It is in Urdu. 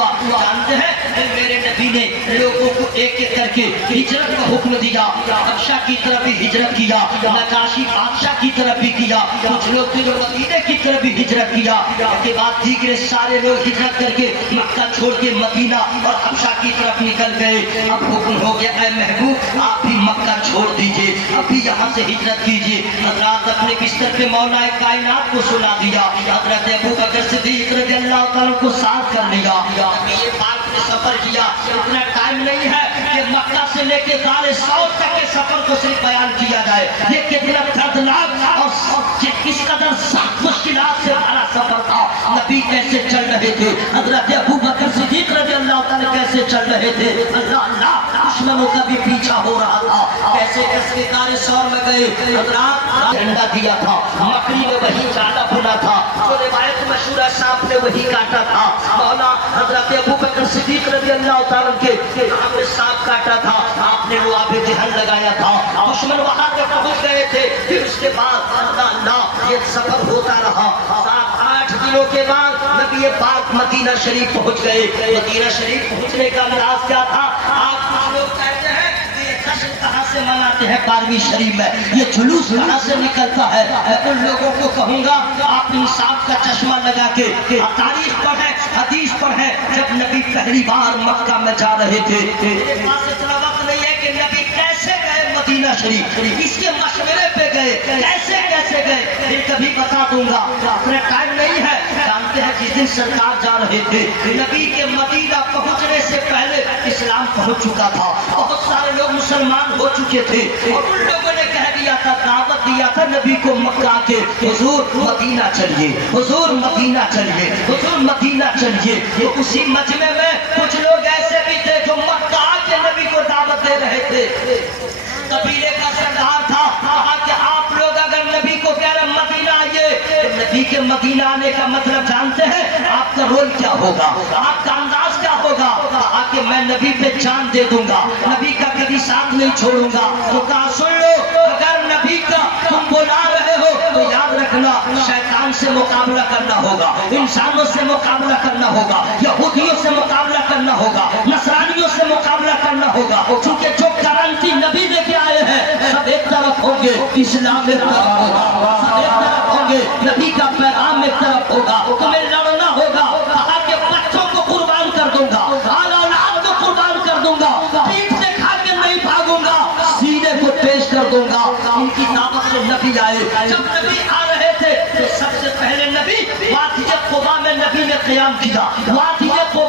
ہوا. جانتے ہیں میرے نبی نے لوگوں کو ایک ایک کر کے ہجرت کا حکم دیا. حبشہ کی طرف بھی ہجرت کیا, نجاشی بادشاہ کی طرف بھی کیا, کچھ لوگ تھے جو مدینے کی طرف بھی ہجرت کیا. اس کے بعد دیگرے سارے لوگ ہجرت کر کے مکہ چھوڑ کے مدینہ اور حبشہ کی طرف نکل گئے. اب حکم ہو گیا اے محبوب آپ بھی مکہ چھوڑ دیجئے, ابھی یہاں سے ہجرت کیجئے. حضرات اپنے بستر پہ مولا کائنات کو سنا دیا. حضرت ابو بکر صدیق رضی اللہ تعالیٰ کو ساتھ کر لیا. یہ پاک نے سفر کیا, اتنا ٹائم نہیں ہے کہ مکہ سے لے کے غار ثور تک کے سفر کو صرف بیان کیا جائے. یہ کتنا دردناک اور کس قدر سخت مشکلات سے بھرا سفر تھا. نبی کیسے چل رہے تھے, حضرت ابو بکر صدیق رضی اللہ تعالیٰ کیسے چل رہے تھے. اللہ دشمنوں کا بھی پیچھا ہو رہا تھا. کیسے کیسے غار ثور میں گئے. حضرات ڈنڈا دیا تھا, مکڑی نے وہی کاٹا بنا تھا, جو روایت مشہور ہے سانپ نے وہی کاٹا تھا. مولا حضرت ابو بکر صدیق رضی اللہ تعالیٰ کے ہم نے سانپ کاٹا تھا, آپ نے وہ آب جہل لگایا تھا. دشمن وہاں تک پہنچ گئے تھے. پھر اس کے بعد اللہ یہ سفر ہوتا رہا. 7-8 دنوں کے بعد نبی پاک مدینہ شریف پہنچ گئے. مدینہ شریف پہنچنے کا انداز کیا تھا؟ آپ کچھ لوگ کہتے ہیں جشن کہاں سے مناتے ہیں 12ویں شریف میں, یہ جلوس کہاں سے نکلتا ہے. میں ان لوگوں کو کہوں گا آپ انصاف کا چشمہ لگا کے تاریخ پڑھیں, حدیث پڑھیں. جب نبی پہلی بار مکہ میں جا رہے تھے, میرے پاس اتنا وقت نہیں ہے کہ نبی کیسے گئے مدینہ شریف, اس کے مشورے پہ گئے, کیسے گئے پھر کبھی بتا دوں گا, اپنا ٹائم نہیں ہے. جانتے ہیں جس دن سرکار جا رہے تھے نبی کے مدینہ پہنچنے سے پہلے اسلام پہنچ چکا تھا. بہت سارے لوگ مسلمان ہو چکے تھے اور ان لوگوں نے کہہ دیا تھا, دعوت دیا تھا نبی کو مکہ کے, حضور مدینہ چلیے, حضور مدینہ چلیے, حضور مدینہ چلیے. تو اسی مجمع میں کچھ لوگ ایسے بھی تھے جو مکہ کے نبی کو دعوت دے رہے تھے. قبیلے کا سردار تھا, کہا کہ آپ لوگ اگر نبی کو کہہ رہے مدینہ آئیے, نبی کے مدینہ آنے کا مطلب جانتے ہیں آپ کا رول کیا ہوگا, آپ کا انداز کیا ہوگا؟ کہا کہ میں نبی پہ جان دے دوں گا, نبی کا کبھی ساتھ نہیں چھوڑوں گا. تو کہا سن لو, اگر نبی کا تم بلا رہے ہو تو یاد رکھنا شیطان سے مقابلہ کرنا ہوگا, انسانوں سے مقابلہ کرنا ہوگا, یہودیوں سے مقابلہ کرنا ہوگا, نصرانیوں سے مقابلہ کرنا ہوگا. چونکہ جو کرنسی نبی لے کے آئے ہیں سب ایک طرف ہوں گے, اسلام ایک طرف ہوگا, سب ایک طرف ہوں گے, نبی کا پیغام ایک طرف ہوگا. تمہیں لڑنا ہوگا. کہا کہ بچوں کو قربان کر دوں گا, آل اولاد کو قربان کر دوں گا, پیٹ سے کھا کے نہیں بھاگوں گا, سینے کو پیش کر دوں گا. ان کی دعوت سے نبی آئے. جب نبی آ رہے تھے تو سب سے پہلے نبی وادی قباء میں نبی نے قیام کیا. وادی